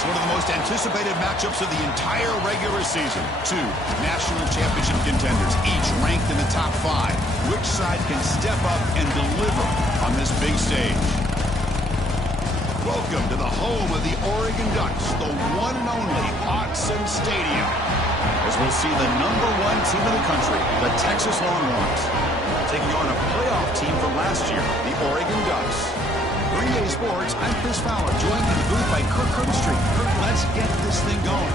Next, one of the most anticipated matchups of the entire regular season. Two national championship contenders, each ranked in the top 5. Which side can step up and deliver on this big stage? Welcome to the home of the Oregon Ducks, the one and only Autzen Stadium. As we'll see the #1 team in the country, the Texas Longhorns, taking on a playoff team from last year, the Oregon Ducks. 3A Sports, I'm Chris Fowler, joined in the booth by Kirk Herbstreit. Kirk, let's get this thing going.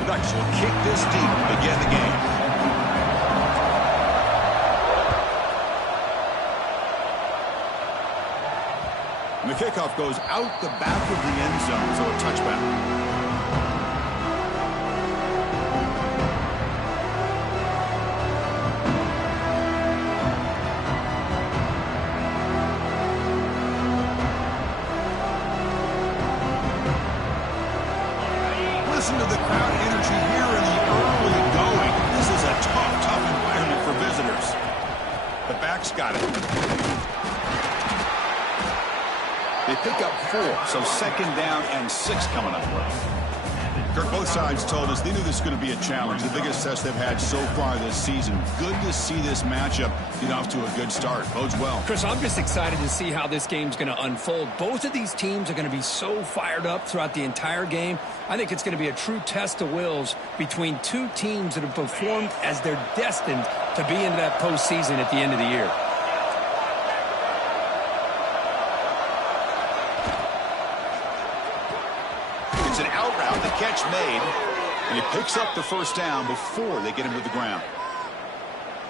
The Ducks will kick this deep to begin the game. And the kickoff goes out the back of the end zone, so a touchback. Listen to the crowd energy here in the early going. This is a tough environment for visitors. The back's got it. They pick up 4, so 2nd down and 6 coming up. Kirk, both sides told us they knew this was going to be a challenge, the biggest test they've had so far this season. Good to see this matchup get off to a good start. Bodes well. Chris, I'm just excited to see how this game's going to unfold. Both of these teams are going to be so fired up throughout the entire game. I think it's going to be a true test of wills between two teams that have performed as they're destined to be into that postseason at the end of the year. It's an out route, the catch made, and he picks up the first down before they get him to the ground.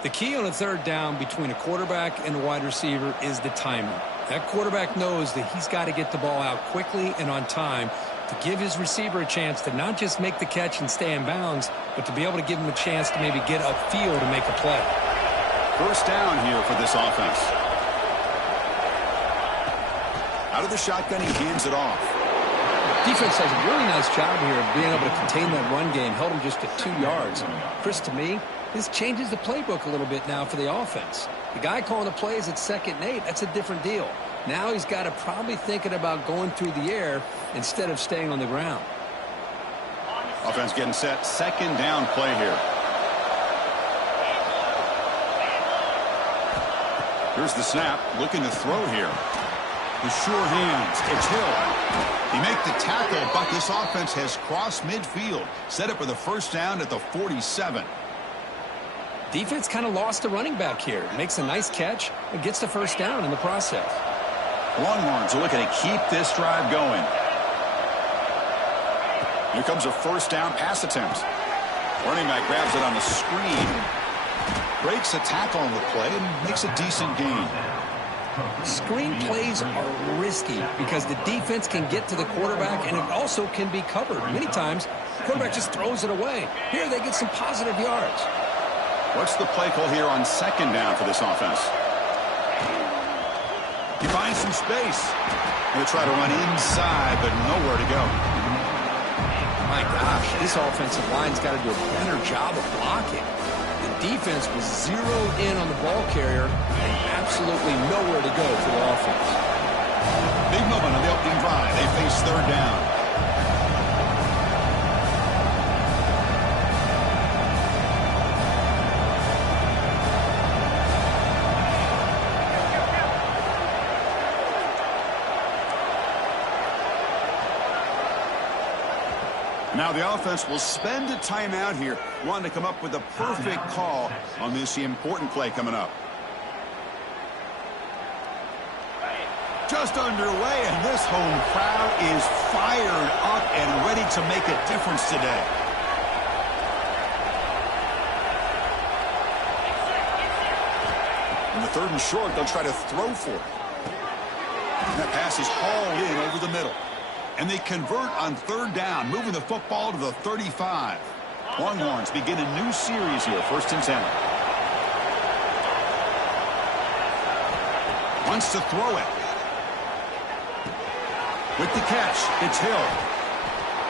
The key on a 3rd down between a quarterback and a wide receiver is the timing. That quarterback knows that he's got to get the ball out quickly and on time to give his receiver a chance to not just make the catch and stay in bounds, but to be able to give him a chance to maybe get upfield and make a play. First down here for this offense. Out of the shotgun, he hands it off. Defense does a really nice job here of being able to contain that run game, held him just at 2 yards. Chris, to me, this changes the playbook a little bit now for the offense. The guy calling the plays at 2nd and 8, that's a different deal. Now he's got to probably thinking about going through the air instead of staying on the ground. Offense getting set, 2nd down play here. Here's the snap, looking to throw here. The sure hands, it's Hill. He make the tackle, but this offense has crossed midfield. Set up with a first down at the 47. Defense kind of lost the running back here. Makes a nice catch and gets the first down in the process. Longhorns are looking to keep this drive going. Here comes a first down pass attempt. Running back grabs it on the screen. Breaks a tackle on the play and makes a decent gain. Screen plays are risky because the defense can get to the quarterback and it also can be covered. Many times, the quarterback just throws it away. Here they get some positive yards. What's the play call here on 2nd down for this offense? He finds some space. He'll try to run inside, but nowhere to go. My gosh, this offensive line's got to do a better job of blocking. The defense was zeroed in on the ball carrier and absolutely nowhere to go for the offense. Big moment on the opening drive. They face 3rd down. Now the offense will spend a timeout here, wanting to come up with a perfect call on this important play coming up. Just underway, and this home crowd is fired up and ready to make a difference today. On the 3rd and short, they'll try to throw for it. And that pass is hauled in over the middle. And they convert on 3rd down, moving the football to the 35. Longhorns begin a new series here, 1st and 10. Wants to throw it. With the catch, it's Hill.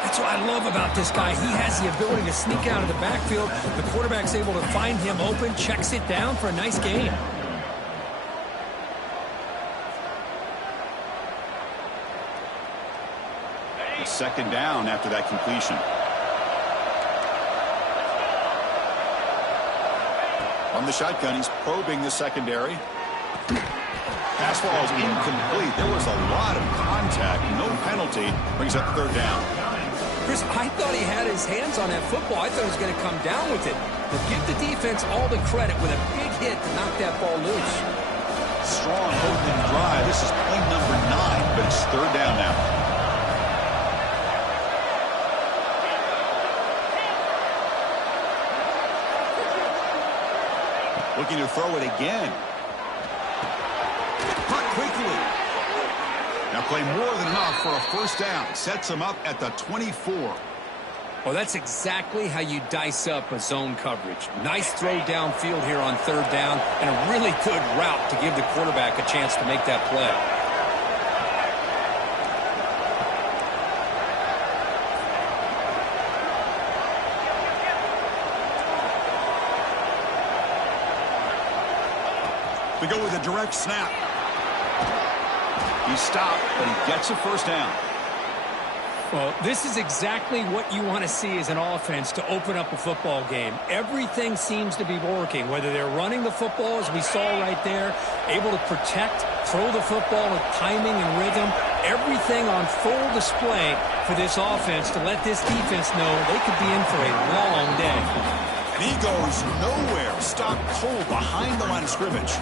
That's what I love about this guy. He has the ability to sneak out of the backfield. The quarterback's able to find him open, checks it down for a nice gain. It's second down after that completion. On the shotgun, he's probing the secondary. Pass ball is incomplete. There was a lot of contact. No penalty. Brings up third down. Chris, I thought he had his hands on that football. I thought he was going to come down with it. But give the defense all the credit with a big hit to knock that ball loose. Strong opening drive. This is play number 9, but it's third down now. Looking to throw it again. Caught quickly. Now play more than enough for a first down. Sets him up at the 24. Well, that's exactly how you dice up a zone coverage. Nice throw downfield here on third down, and a really good route to give the quarterback a chance to make that play. To go with a direct snap. He stopped, but he gets a first down. Well, this is exactly what you want to see as an offense to open up a football game. Everything seems to be working, whether they're running the football, as we saw right there, able to protect, throw the football with timing and rhythm, everything on full display for this offense to let this defense know they could be in for a long day. And he goes nowhere. Stopped cold behind the line of scrimmage.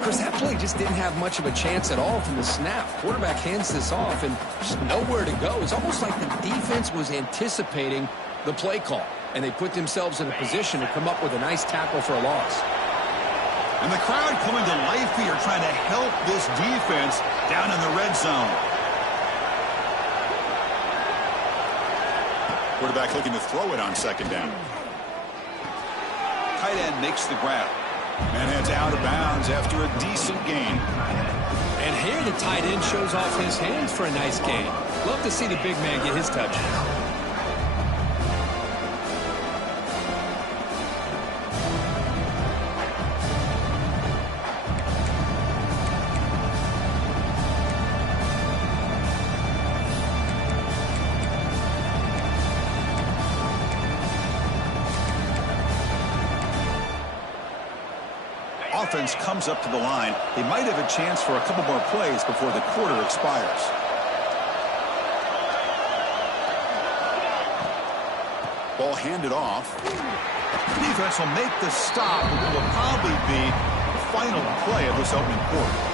Chris, that play just didn't have much of a chance at all from the snap. Quarterback hands this off and just nowhere to go. It's almost like the defense was anticipating the play call, and they put themselves in a position to come up with a nice tackle for a loss. And the crowd coming to life here, trying to help this defense down in the red zone. Quarterback looking to throw it on second down. Tight end makes the grab. And heads out of bounds after a decent gain. And here the tight end shows off his hands for a nice gain. Love to see the big man get his touches. Offense comes up to the line. They might have a chance for a couple more plays before the quarter expires. Ball handed off. Defense will make the stop, but it will probably be the final play of this opening quarter.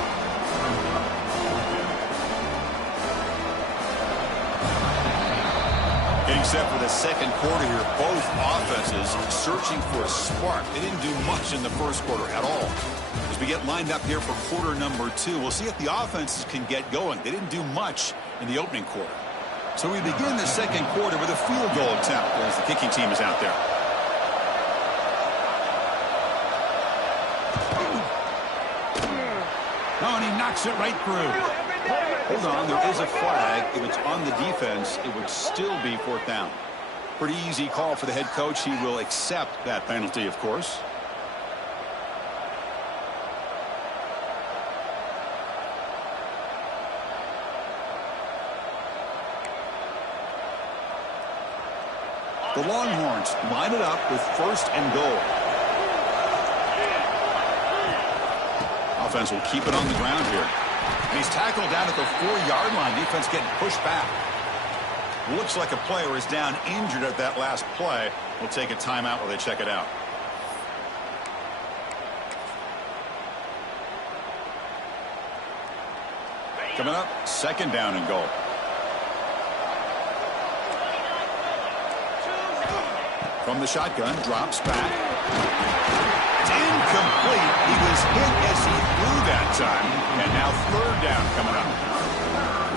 Getting set for the second quarter here. Both offenses searching for a spark. They didn't do much in the first quarter at all. As we get lined up here for quarter number 2, we'll see if the offenses can get going. They didn't do much in the opening quarter. So we begin the second quarter with a field goal attempt as the kicking team is out there. Oh, and he knocks it right through. Hold on, there is a flag. If it's on the defense, it would still be fourth down. Pretty easy call for the head coach. He will accept that penalty, of course. The Longhorns line it up with first and goal. Offense will keep it on the ground here. And he's tackled down at the 4-yard line. Defense getting pushed back. Looks like a player is down injured at that last play. We'll take a timeout while they check it out. Coming up, second down and goal. From the shotgun, drops back. It's incomplete. He was hit as he threw that time. And now third down coming up.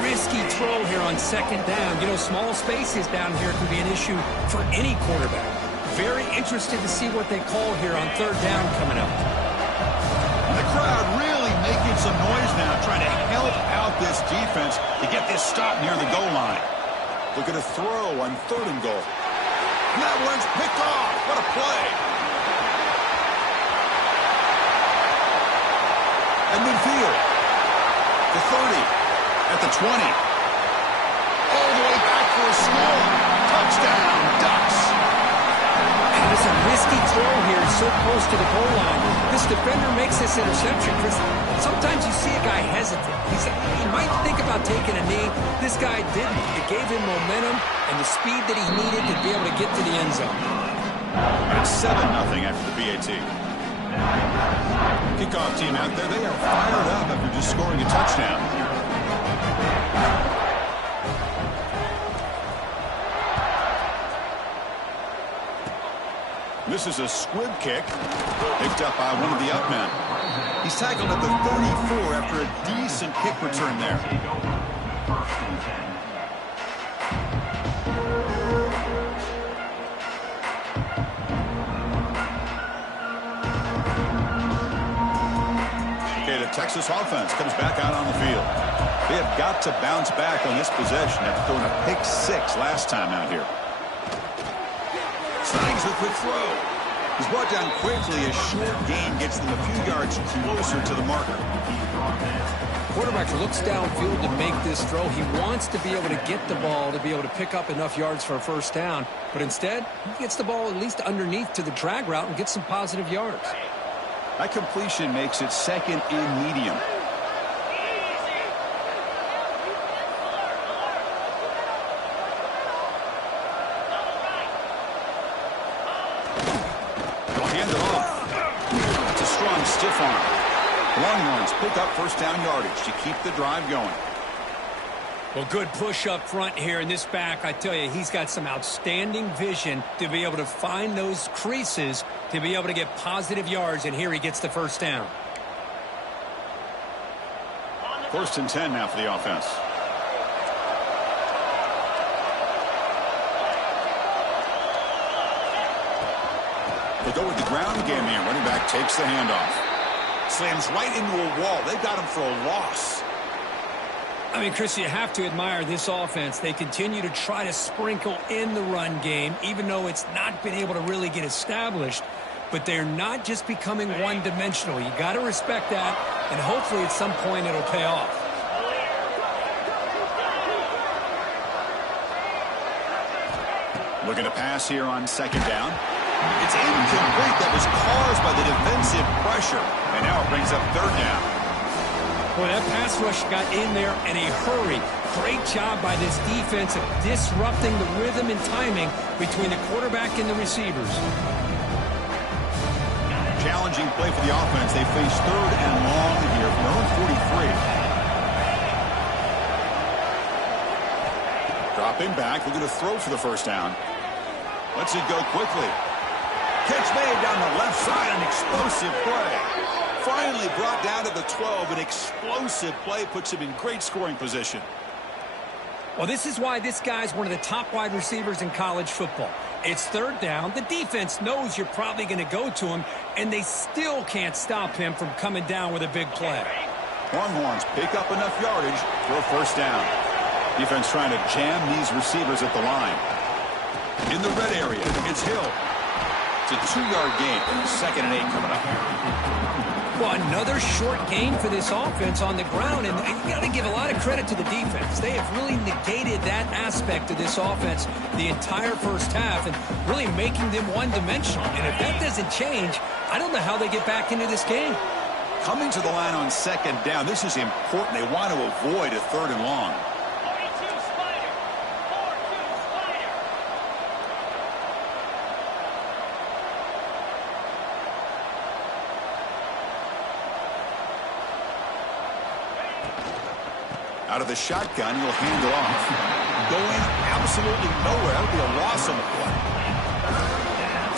Risky throw here on second down. You know, small spaces down here can be an issue for any quarterback. Very interested to see what they call here on third down coming up. And the crowd really making some noise now, trying to help out this defense to get this stop near the goal line. Look at a throw on third and goal. And that one's picked off. What a play. At midfield. The 30. At the 20. for a score. Touchdown, Ducks. And it's a risky throw here. It's so close to the goal line. This defender makes this interception. Chris, sometimes you see a guy hesitate. He might think about taking a knee. This guy didn't. It gave him momentum and the speed that he needed to be able to get to the end zone. And it's 7-0 after the PAT. Kickoff team out there, they are fired up after just scoring a touchdown. This is a squib kick, picked up by one of the up men. He's tackled at the 34 after a decent kick return there. Okay, the Texas offense comes back out on the field. They have got to bounce back on this possession after throwing a pick 6 last time out here. Slangs the quick throw. He's brought down quickly. A short gain gets them a few yards closer to the marker. Quarterback looks downfield to make this throw. He wants to be able to get the ball to be able to pick up enough yards for a first down. But instead, he gets the ball at least underneath to the drag route and gets some positive yards. That completion makes it second and medium. Stiff arm. Longhorns pick up first down yardage to keep the drive going. Well, good push up front here in this back. I tell you, he's got some outstanding vision to be able to find those creases to be able to get positive yards, and here he gets the first down. 1st and 10 now for the offense. They go with the ground game here. Running back takes the handoff. Slams right into a wall. They've got him for a loss. I mean, Chris, you have to admire this offense. They continue to try to sprinkle in the run game, even though it's not been able to really get established. But they're not just becoming one-dimensional. You got to respect that, and hopefully at some point it'll pay off. Looking to pass here on 2nd down. It's incomplete. That was caused by the defensive pressure. And now it brings up 3rd down. Boy, that pass rush got in there in a hurry. Great job by this defense of disrupting the rhythm and timing between the quarterback and the receivers. Challenging play for the offense. They face 3rd and long here from their own 43. Dropping back, looking to throw for the first down. Lets it go quickly. Catch made down the left side, an explosive play. Finally brought down to the 12. An explosive play puts him in great scoring position. Well, this is why this guy's one of the top wide receivers in college football. It's 3rd down. The defense knows you're probably going to go to him, and they still can't stop him from coming down with a big play. Longhorns pick up enough yardage for a first down. Defense trying to jam these receivers at the line. In the red area, it's Hill. It's a 2-yard gain. 2nd and 8 coming up. Well, another short gain for this offense on the ground, and you got to give a lot of credit to the defense. They have really negated that aspect of this offense the entire first half and really making them one-dimensional. And if that doesn't change, I don't know how they get back into this game. Coming to the line on 2nd down, this is important. They want to avoid a 3rd and long. Out of the shotgun, he'll hand it off. Going absolutely nowhere. That'll be a loss on the play.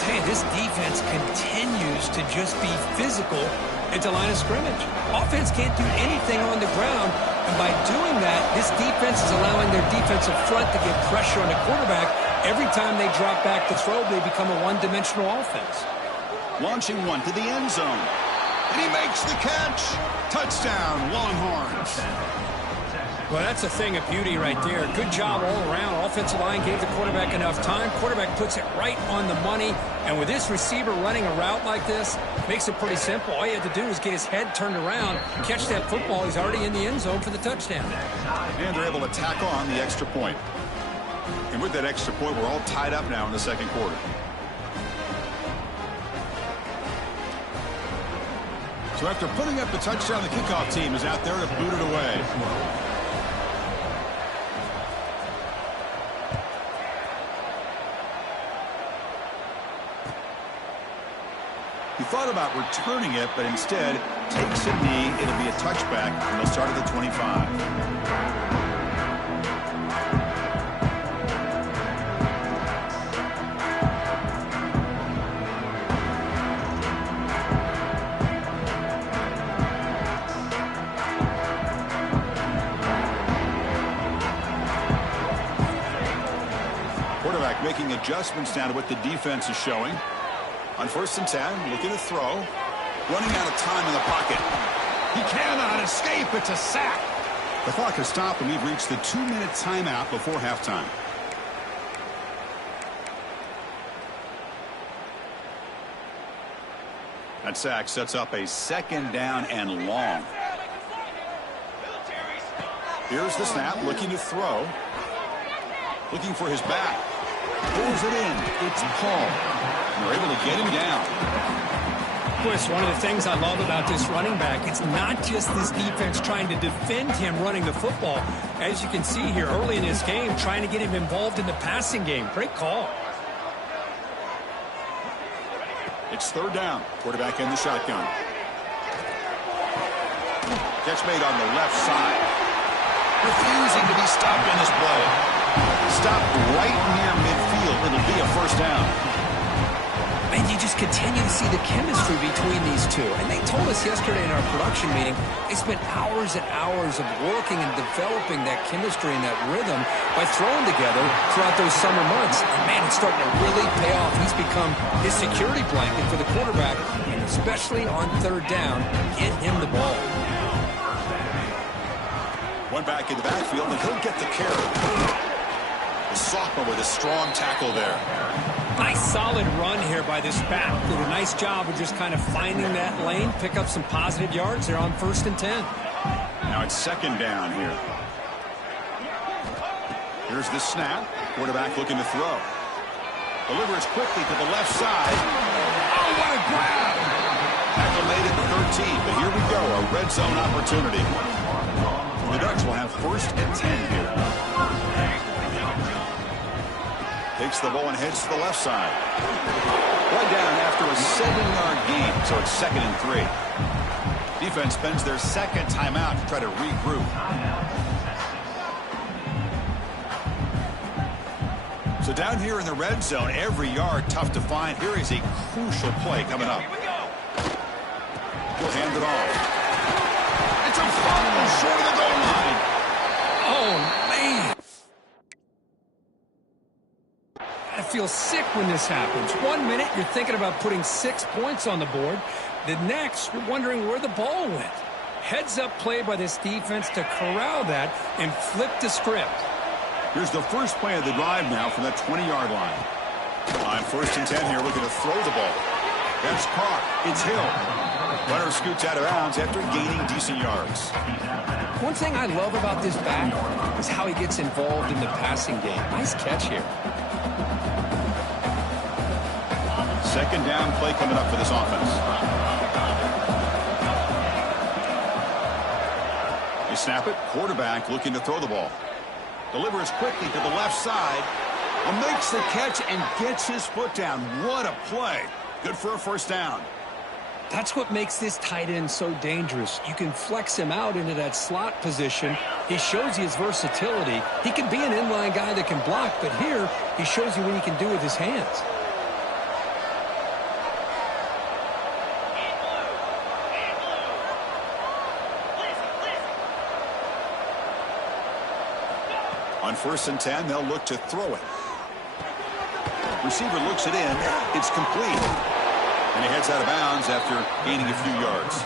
Hey, this defense continues to just be physical at the line of scrimmage. Offense can't do anything on the ground, and by doing that, this defense is allowing their defensive front to get pressure on the quarterback. Every time they drop back to throw, they become a one-dimensional offense. Launching one to the end zone. And he makes the catch. Touchdown, Longhorns. Well, that's a thing of beauty right there. Good job all around. Offensive line gave the quarterback enough time. Quarterback puts it right on the money. And with this receiver running a route like this, makes it pretty simple. All you have to do is get his head turned around, catch that football. He's already in the end zone for the touchdown. And they're able to tack on the extra point. And with that extra point, we're all tied up now in the second quarter. So after putting up the touchdown, the kickoff team is out there to boot it away. He thought about returning it, but instead takes a knee. It'll be a touchback, and they'll start at the 25. Quarterback making adjustments now to what the defense is showing. On 1st and 10, looking to throw. Running out of time in the pocket. He cannot escape. It's a sack. The clock has stopped, and we've reached the 2-minute timeout before halftime. That sack sets up a 2nd down and long. Here's the snap, looking to throw. Looking for his back. Pulls it in. It's Paul. And they're able to get him down. Chris, one of the things I love about this running back, it's not just this defense trying to defend him running the football. As you can see here early in this game, trying to get him involved in the passing game. Great call. It's 3rd down. Quarterback in the shotgun. Catch made on the left side. Refusing to be stopped on this play. Stopped right near midfield. It'll be a 1st down. And you just continue to see the chemistry between these two. And they told us yesterday in our production meeting, they spent hours and hours of working and developing that chemistry and that rhythm by throwing together throughout those summer months. And man, it's starting to really pay off. He's become his security blanket for the quarterback, and especially on 3rd down, get him the ball. One back in the backfield, and he'll get the carry. The sophomore with a strong tackle there. Nice solid run here by this back. Did a nice job of just kind of finding that lane, pick up some positive yards there on 1st and 10. Now it's 2nd down here. Here's the snap. Quarterback looking to throw. Delivers quickly to the left side. Oh, what a grab! Tackle made at the 13, but here we go, a red zone opportunity. The Ducks will have 1st and 10 here. Takes the ball and heads to the left side. One down after a 7-yard gain, so it's 2nd and 3. Defense spends their 2nd timeout to try to regroup. So down here in the red zone, every yard tough to find. Here is a crucial play coming up. He'll hand it off. It's a fumble short of the goal line. Oh, man. I feel sick when this happens. 1 minute, you're thinking about putting 6 points on the board. The next, you're wondering where the ball went. Heads-up play by this defense to corral that and flip the script. Here's the first play of the drive now from that 20-yard line. On 1st and 10 here, looking to throw the ball. That's caught. It's Hill. Runner scoots out of bounds after gaining decent yards. One thing I love about this back is how he gets involved in the passing game. Nice catch here. 2nd down play coming up for this offense. They snap it. Quarterback looking to throw the ball. Delivers quickly to the left side. And makes the catch and gets his foot down. What a play. Good for a 1st down. That's what makes this tight end so dangerous. You can flex him out into that slot position. He shows you his versatility. He can be an inline guy that can block, but here he shows you what he can do with his hands. On 1st and 10, they'll look to throw it. Receiver looks it in. It's complete. And he heads out of bounds after gaining a few yards.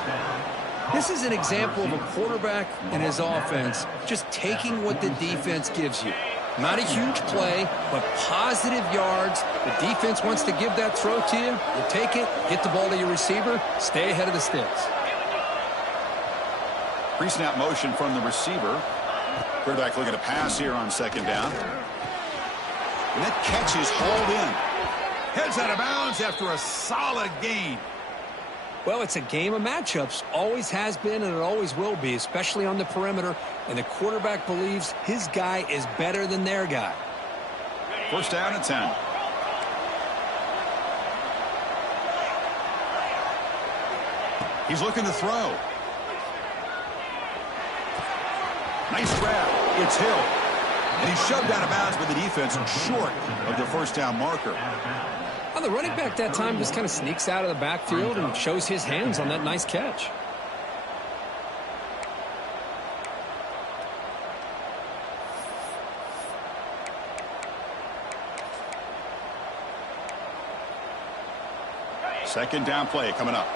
This is an example of a quarterback and his offense just taking what the defense gives you. Not a huge play, but positive yards. The defense wants to give that throw to you. You take it, get the ball to your receiver, stay ahead of the sticks. Pre-snap motion from the receiver. Quarterback looking to pass here on 2nd down. And that catch is hauled in. Heads out of bounds after a solid gain. Well, it's a game of matchups. Always has been and it always will be, especially on the perimeter. And the quarterback believes his guy is better than their guy. First down and 10. He's looking to throw. Nice grab. It's Hill. And he's shoved out of bounds by the defense and short of the first down marker. Well, the running back that time just kind of sneaks out of the backfield and shows his hands on that nice catch. Second down play coming up.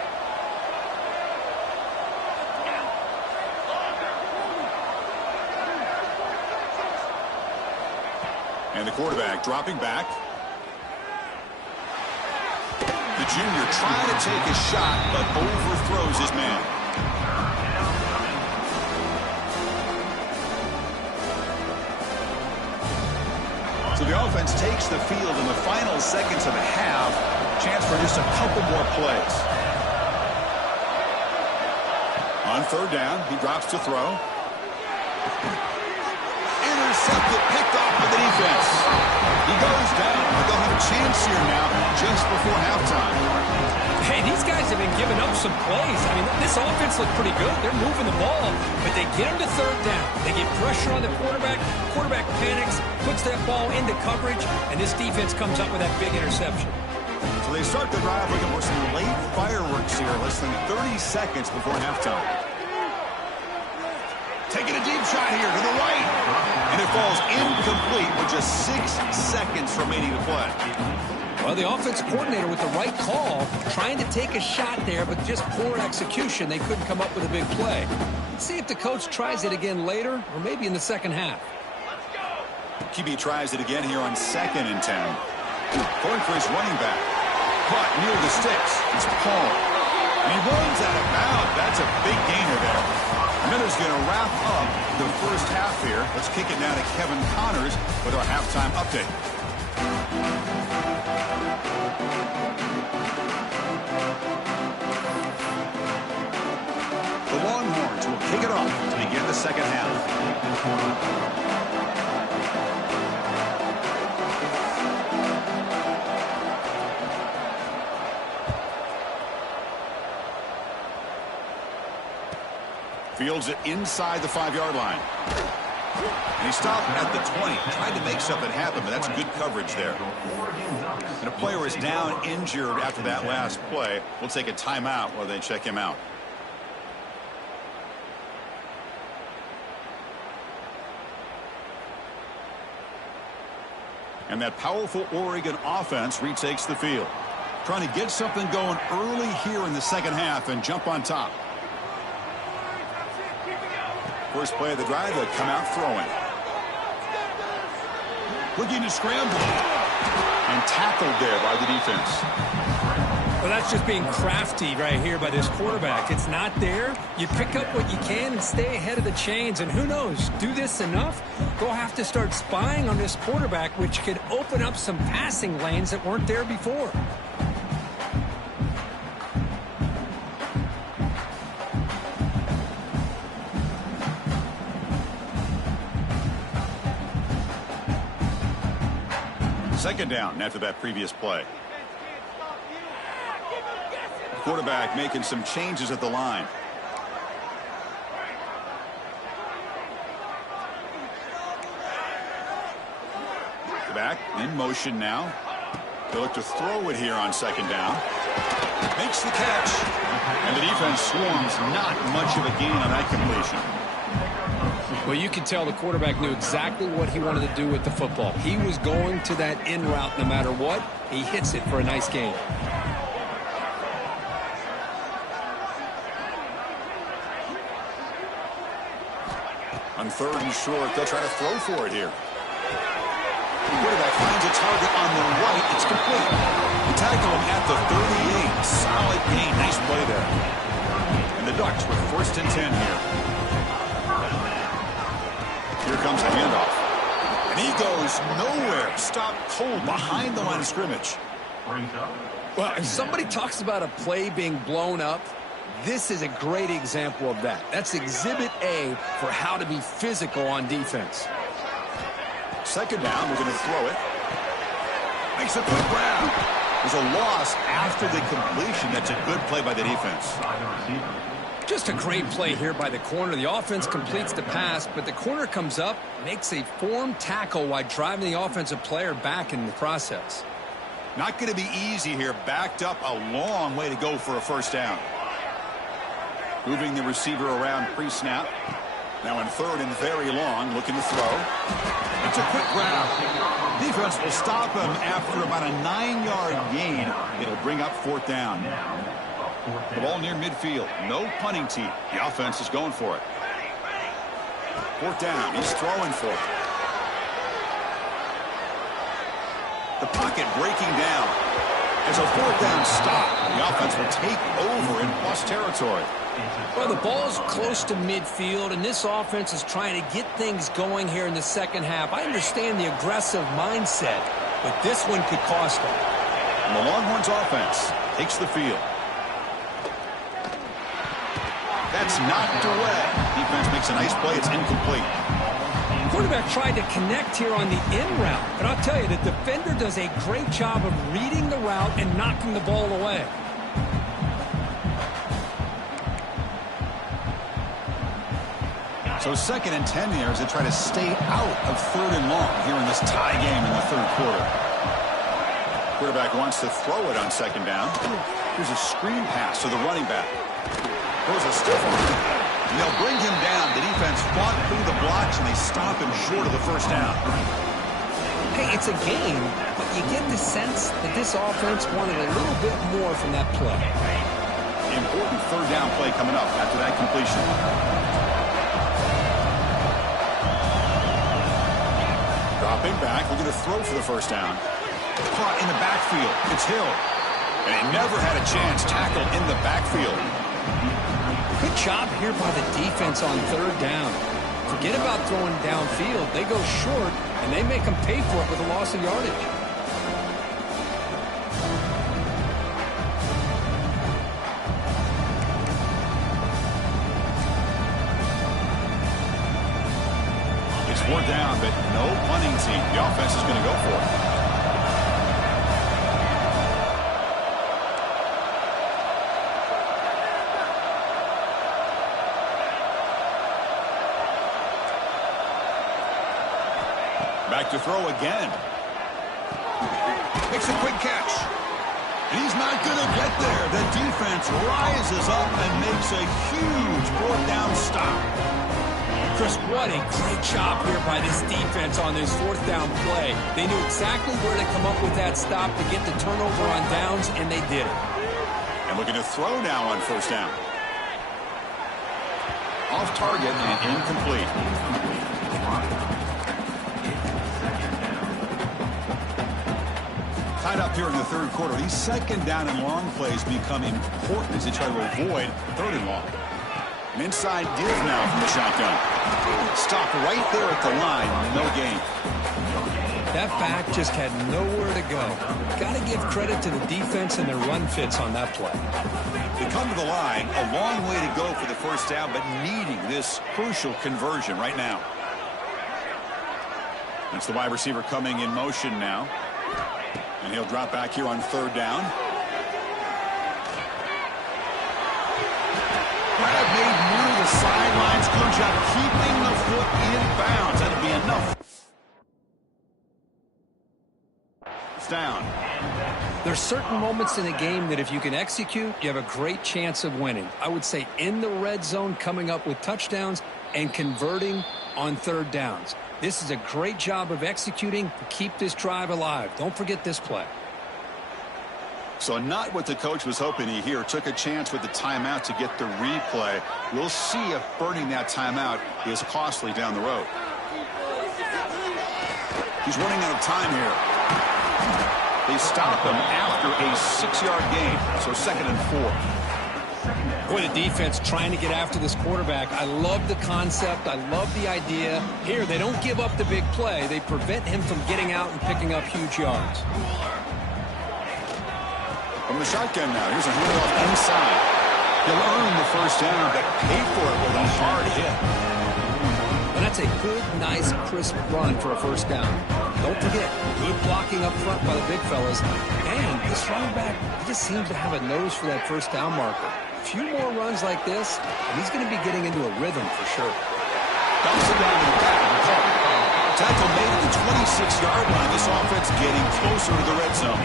And the quarterback dropping back. The junior trying to take a shot, but overthrows his man. So the offense takes the field in the final seconds of the half. Chance for just a couple more plays. On third down, he drops to throw. Intercepted, picked off by the defense. He goes down, but they'll have a chance here now just before halftime. Hey, these guys have been giving up some plays. I mean, this offense looked pretty good. They're moving the ball, but they get him to third down. They get pressure on the quarterback. Quarterback panics, puts that ball into coverage, and this defense comes up with that big interception. So they start the drive looking for some late fireworks here, less than 30 seconds before halftime. Taking a deep shot here to the right. And it falls incomplete with just 6 seconds remaining to play. Well, the offense coordinator with the right call, trying to take a shot there, but just poor execution. They couldn't come up with a big play. Let's see if the coach tries it again later, or maybe in the second half. QB tries it again here on 2nd and 10. Going for his running back. Caught near the sticks. It's Paul. And he runs out of bounds. That's a big gainer there. Miller's going to wrap up the first half here. Let's kick it now to Kevin Connors with our halftime update. The Longhorns will kick it off to begin the second half. Fields it inside the 5-yard line. And he stopped at the 20. Tried to make something happen, but that's good coverage there. And a player is down injured after that last play. We'll take a timeout while they check him out. And that powerful Oregon offense retakes the field. Trying to get something going early here in the second half and jump on top. First play of the drive, they'll come out throwing. Looking to scramble. And tackled there by the defense. Well, that's just being crafty right here by this quarterback. It's not there. You pick up what you can and stay ahead of the chains. And who knows, do this enough, go have to start spying on this quarterback, which could open up some passing lanes that weren't there before. Second down after that previous play. Quarterback making some changes at the line. The back in motion now. They look to throw it here on second down. Makes the catch. And the defense swarms. Not much of a gain on that completion. Well, you can tell the quarterback knew exactly what he wanted to do with the football. He was going to that in route no matter what. He hits it for a nice gain. On third and short, they'll try to throw for it here. The quarterback finds a target on the right. It's complete. The tackle him at the 38. Solid gain. Nice play there. And the Ducks with first and 10 here. Here comes the handoff. And And he goes nowhere. Stopped cold behind the line of scrimmage. Well, if somebody talks about a play being blown up, this is a great example of that. That's exhibit A for how to be physical on defense. Second down, we're going to throw it. Makes a quick grab. There's a loss after the completion. That's a good play by the defense. Just a great play here by the corner. The offense completes the pass, but the corner comes up, makes a formed tackle while driving the offensive player back in the process. Not going to be easy here. Backed up a long way to go for a first down. Moving the receiver around pre-snap. Now in third and very long, looking to throw. It's a quick grab. Defense will stop him after about a 9-yard gain. It'll bring up fourth down. The ball near midfield. No punting team. The offense is going for it. Fourth down. He's throwing for it. The pocket breaking down. As a fourth down stop, the offense will take over in plus territory. Well, the ball's close to midfield, and this offense is trying to get things going here in the second half. I understand the aggressive mindset, but this one could cost them. And the Longhorns offense takes the field. That's knocked away. Defense makes a nice play. It's incomplete. Quarterback tried to connect here on the in route, but I'll tell you, the defender does a great job of reading the route and knocking the ball away. So second and 10 here as they try to stay out of third and long here in this tie game in the third quarter. Quarterback wants to throw it on second down. Here's a screen pass to the running back. Throws a stiff one. And they'll bring him down. The defense fought through the blocks, and they stop him short of the first down. Hey, it's a game, but you get the sense that this offense wanted a little bit more from that play. Important third down play coming up after that completion. Dropping back, looking to throw for the first down. Caught in the backfield. It's Hill. And he never had a chance tackled in the backfield. Good job here by the defense on third down. Forget about throwing downfield. They go short, and they make them pay for it with a loss of yardage. It's fourth down, but no punting team. The offense is going to go for it. Back to throw again. Makes a quick catch. And he's not going to get there. The defense rises up and makes a huge fourth down stop. Chris, what a great job here by this defense on this fourth down play. They knew exactly where to come up with that stop to get the turnover on downs, and they did it. And looking to throw now on first down. Off target and incomplete. Tied up here in the third quarter. These second down and long plays become important as they try to avoid third and long. An inside give now from the shotgun. Stop right there at the line. No gain. That back just had nowhere to go. Got to give credit to the defense and their run fits on that play. They come to the line. A long way to go for the first down, but needing this crucial conversion right now. That's the wide receiver coming in motion now. And he'll drop back here on third down. Grab made near the sidelines. Good job keeping the foot in bounds. That'll be enough. It's down. There's certain moments in a game that if you can execute, you have a great chance of winning. I would say in the red zone, coming up with touchdowns and converting on third downs. This is a great job of executing to keep this drive alive. Don't forget this play. So not what the coach was hoping to hear. Took a chance with the timeout to get the replay. We'll see if burning that timeout is costly down the road. He's running out of time here. They stop him after a 6-yard gain. So second and 4. Boy, the defense trying to get after this quarterback. I love the concept. I love the idea. Here, they don't give up the big play. They prevent him from getting out and picking up huge yards. From the shotgun now, here's a handoff inside. He'll earn the first down, but pay for it with a hard hit. And that's a good, nice, crisp run for a first down. Don't forget, good blocking up front by the big fellas. And this running back just seems to have a nose for that first down marker. A few more runs like this, and he's going to be getting into a rhythm for sure. Dumps it down to the back of the car. Tackle made at the 26-yard line. This offense getting closer to the red zone.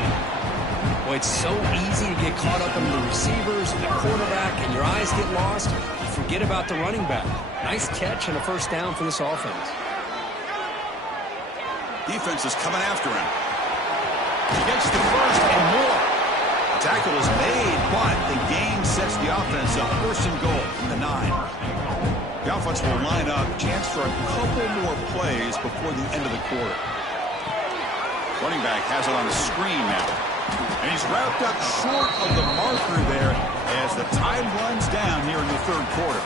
Boy, it's so easy to get caught up in the receivers and the quarterback, and your eyes get lost. You forget about the running back. Nice catch and a first down for this offense. Defense is coming after him. He gets the first and more. The tackle is made, but the gain sets the offense up. First and goal from the 9. The offense will line up. Chance for a couple more plays before the end of the quarter. Running back has it on the screen now. And he's wrapped up short of the marker there as the time runs down here in the third quarter.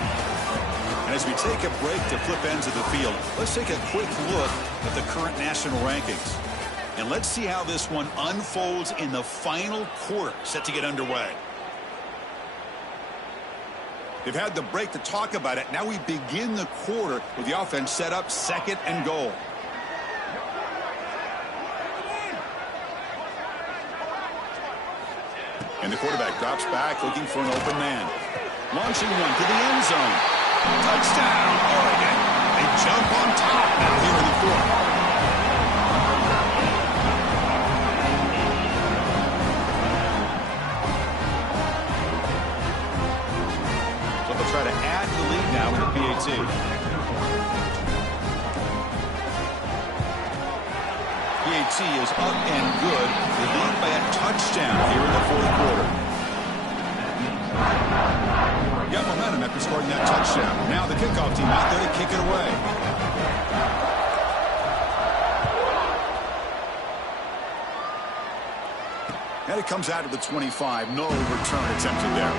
And as we take a break to flip ends of the field, let's take a quick look at the current national rankings. And let's see how this one unfolds in the final quarter set to get underway. They've had the break to talk about it. Now we begin the quarter with the offense set up second and goal. And the quarterback drops back looking for an open man. Launching one to the end zone. Touchdown, Oregon. They jump on top now here in the fourth. So they'll try to add to the lead now with the PAT. PAT is up and good. They lead by a touchdown here in the fourth quarter. Got momentum after scoring that touchdown. Now the kickoff team out there to kick it away. And it comes out of the 25. No return attempted there.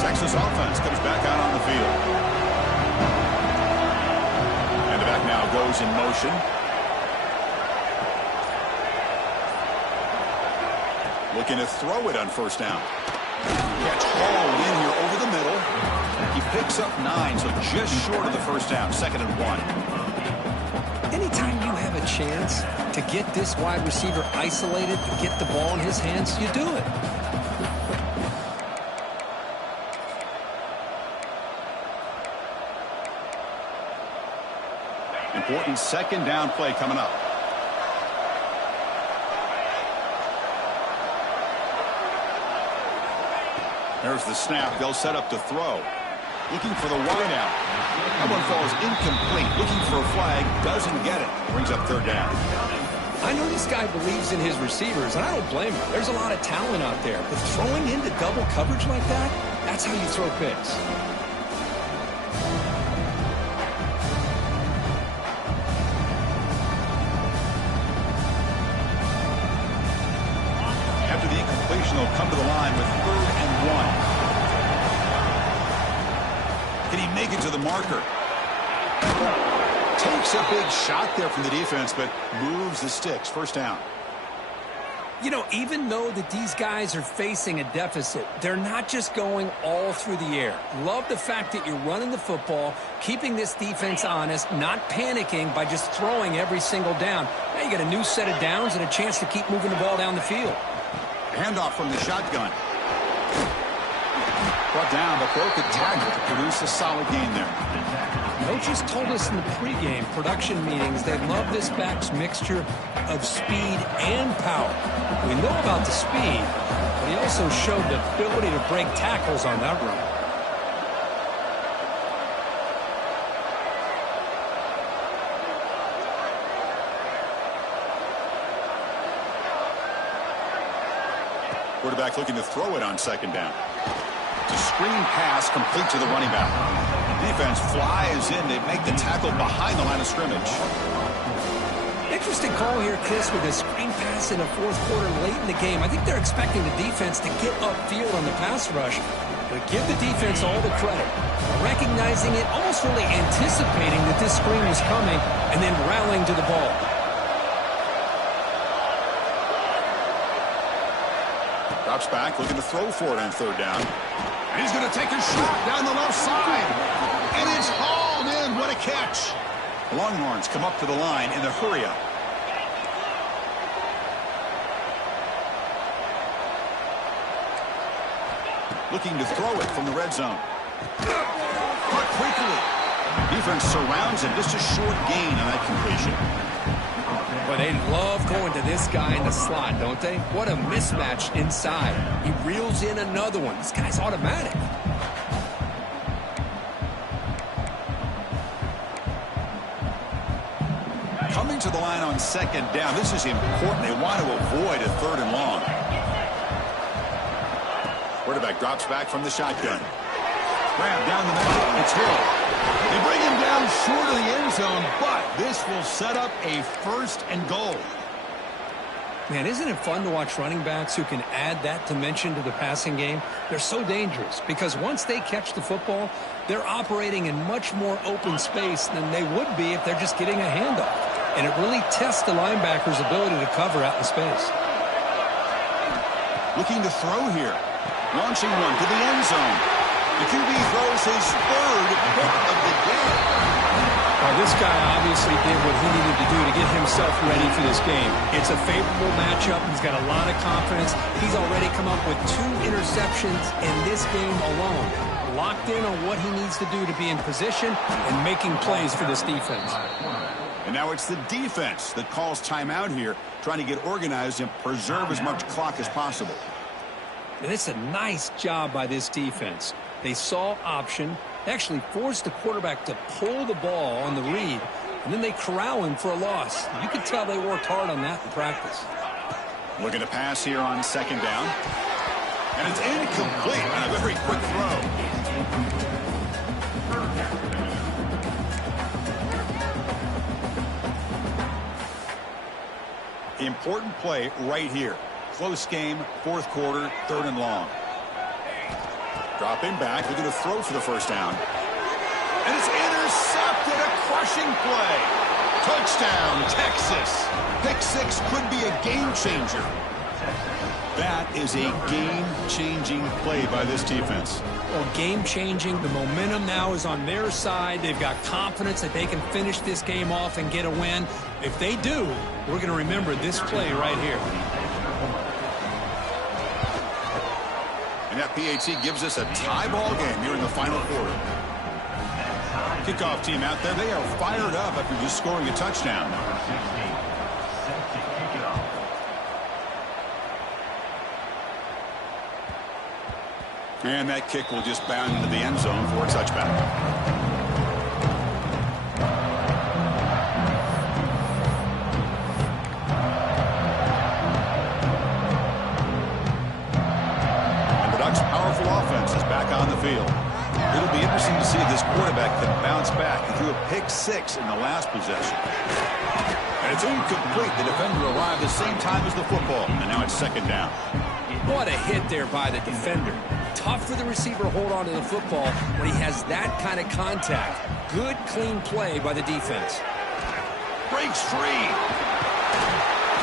Texas offense comes back out on the field. And the back now goes in motion. Looking to throw it on first down. Catch hauled in here over the middle. He picks up 9, so just short of the first down. Second and 1. Anytime you have a chance to get this wide receiver isolated, to get the ball in his hands, you do it. Important second down play coming up. There's the snap. They'll set up to throw. Looking for the wide out. That one falls incomplete. Looking for a flag. Doesn't get it. Brings up third down. I know this guy believes in his receivers, and I don't blame him. There's a lot of talent out there. But throwing into double coverage like that, that's how you throw picks. They'll come to the line with 3rd and 1. Can he make it to the marker? Takes a big shot there from the defense, but moves the sticks. First down. You know, even though that these guys are facing a deficit, they're not just going all through the air. Love the fact that you're running the football, keeping this defense honest, not panicking by just throwing every single down. Now you got a new set of downs and a chance to keep moving the ball down the field. Handoff from the shotgun. Brought down, but broke a tackle to produce a solid gain there. Coaches told us in the pregame production meetings they love this back's mixture of speed and power. We know about the speed, but he also showed the ability to break tackles on that run. Quarterback looking to throw it on second down. To screen pass complete to the running back. Defense flies in. They make the tackle behind the line of scrimmage. Interesting call here, Chris, with a screen pass in the fourth quarter late in the game. I think they're expecting the defense to get upfield on the pass rush. But give the defense all the credit. Recognizing it, almost really anticipating that this screen was coming, and then rallying to the ball. Drops back, looking to throw for it on third down. And he's going to take a shot down the left side. And it's hauled in. What a catch. Longhorns come up to the line in the hurry-up. Looking to throw it from the red zone. Caught quickly. Defense surrounds him. Just a short gain on that completion. But they love going to this guy in the slot, don't they? What a mismatch inside. He reels in another one. This guy's automatic. Coming to the line on second down. This is important. They want to avoid a third and long. Quarterback drops back from the shotgun. Grab down the middle. It's Hill. They bring him down short of the end zone, but this will set up a first and goal. Man, isn't it fun to watch running backs who can add that dimension to the passing game? They're so dangerous because once they catch the football, they're operating in much more open space than they would be if they're just getting a handoff. And it really tests the linebacker's ability to cover out in space. Looking to throw here. Launching one to the end zone. The QB throws his third pick of the day. Well, this guy obviously did what he needed to do to get himself ready for this game. It's a favorable matchup. He's got a lot of confidence. He's already come up with 2 interceptions in this game alone. Locked in on what he needs to do to be in position and making plays for this defense. And now it's the defense that calls timeout here, trying to get organized and preserve as much clock as possible. And it's a nice job by this defense. They saw option, actually forced the quarterback to pull the ball on the read, and then they corral him for a loss. You could tell they worked hard on that in practice. Looking to pass here on second down. And it's incomplete on a very quick throw. Important play right here. Close game, fourth quarter, third and long. Dropping back, looking to throw for the first down. And it's intercepted, a crushing play. Touchdown, Texas. Pick 6 could be a game changer. That is a game-changing play by this defense. Well, game-changing. The momentum now is on their side. They've got confidence that they can finish this game off and get a win. If they do, we're going to remember this play right here. And that PAT gives us a tie ball game here in the final quarter. Kickoff team out there, they are fired up after just scoring a touchdown. And that kick will just bound into the end zone for a touchback. And the Ducks' powerful offense is back on the field. It'll be interesting to see if this quarterback can bounce back. He threw a pick 6 in the last possession. And it's incomplete. The defender arrived the same time as the football. And now it's second down. What a hit there by the defender. Tough for the receiver to hold on to the football when he has that kind of contact. Good, clean play by the defense. Breaks free.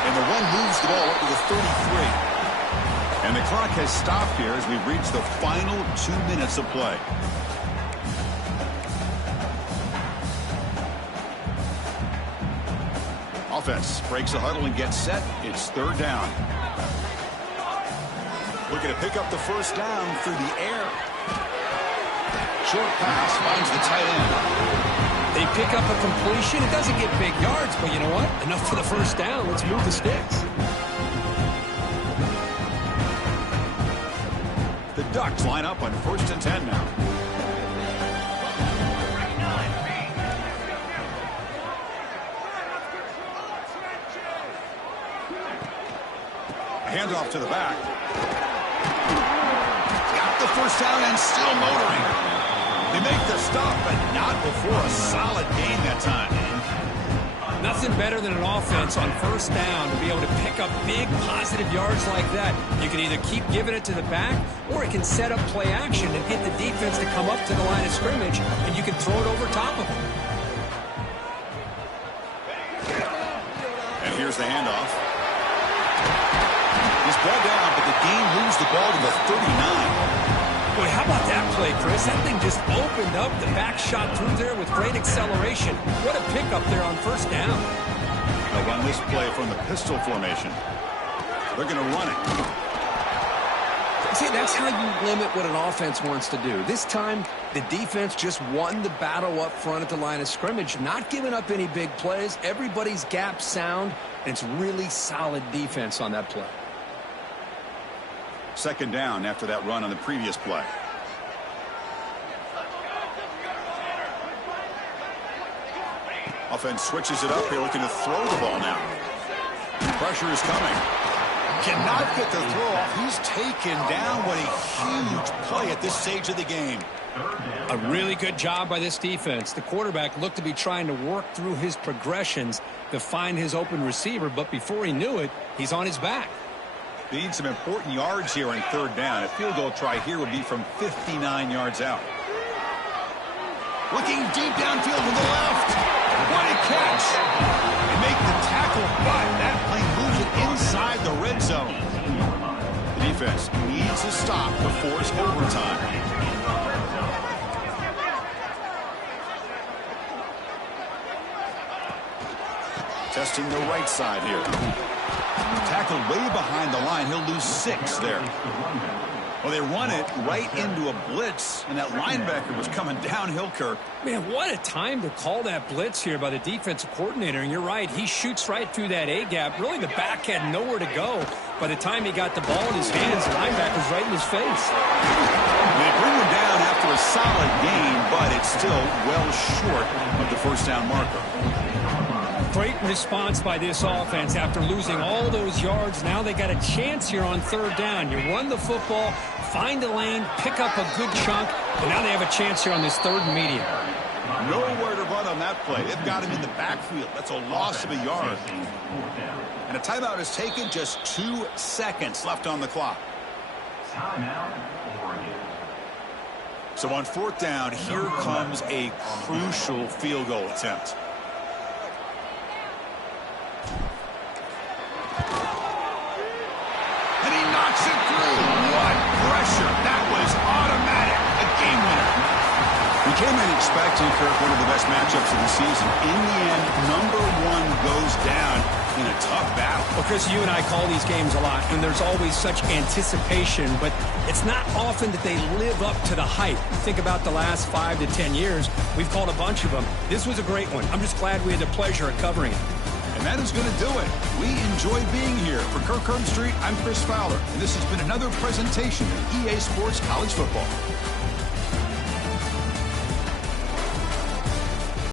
And the one moves the ball up to the 33. And the clock has stopped here as we've reached the final 2 minutes of play. Offense breaks the huddle and gets set. It's third down. Looking to pick up the first down through the air. Short pass finds the tight end. They pick up a completion. It doesn't get big yards, but you know what? Enough for the first down. Let's move the sticks. The Ducks line up on 1st and 10 now. Handoff to the back. Got the the first down and still motoring. They make the stop, but not before a solid gain that time. Nothing better than an offense on first down to be able to pick up big positive yards like that. You can either keep giving it to the back, or it can set up play action and get the defense to come up to the line of scrimmage, and you can throw it over top of them. And here's the handoff. He's brought down, but the game moves the ball to the 39. Boy, how about that play, Chris? That thing just opened up. The back shot through there with great acceleration. What a pickup there on first down. They'll run this play from the pistol formation. They're going to run it. See, that's how you limit what an offense wants to do. This time, the defense just won the battle up front at the line of scrimmage, not giving up any big plays. Everybody's gap sound, and it's really solid defense on that play. Second down after that run on the previous play. Offense switches it up here, looking to throw the ball now. Pressure is coming. Cannot get the throw off. He's taken down. What a huge play at this stage of the game. A really good job by this defense. The quarterback looked to be trying to work through his progressions to find his open receiver, but before he knew it, he's on his back. They need some important yards here on third down. A field goal try here would be from 59 yards out. Looking deep downfield to the left. What a catch. They make the tackle, but that play moves it inside the red zone. The defense needs a stop to force overtime. Testing the right side here. Tackled way behind the line. He'll lose 6 there. Well, they run it right into a blitz, and that linebacker was coming downhill, Kirk. Man, what a time to call that blitz here by the defensive coordinator. And you're right, he shoots right through that A-gap. Really, the back had nowhere to go. By the time he got the ball in his hands, the linebacker's right in his face. They bring him down after a solid gain, but it's still well short of the first down marker. Great response by this offense after losing all those yards. Now they got a chance here on third down. You run the football, find a lane, pick up a good chunk, and now they have a chance here on this third and medium. Nowhere to run on that play. They've got him in the backfield. That's a loss of a yard. And a timeout is taken. Just 2 seconds left on the clock. So on fourth down, here comes a crucial field goal attempt. And he knocks it through. What pressure. That was automatic. A game winner. We came in expecting, Kirk, one of the best matchups of the season. In the end, number 1 goes down in a tough battle. Well, Chris, you and I call these games a lot, and there's always such anticipation, but it's not often that they live up to the hype. Think about the last 5 to 10 years. We've called a bunch of them. This was a great one. I'm just glad we had the pleasure of covering it. And that is going to do it. We enjoy being here. For Kirk Herbstreit, I'm Chris Fowler, and this has been another presentation of EA Sports College Football.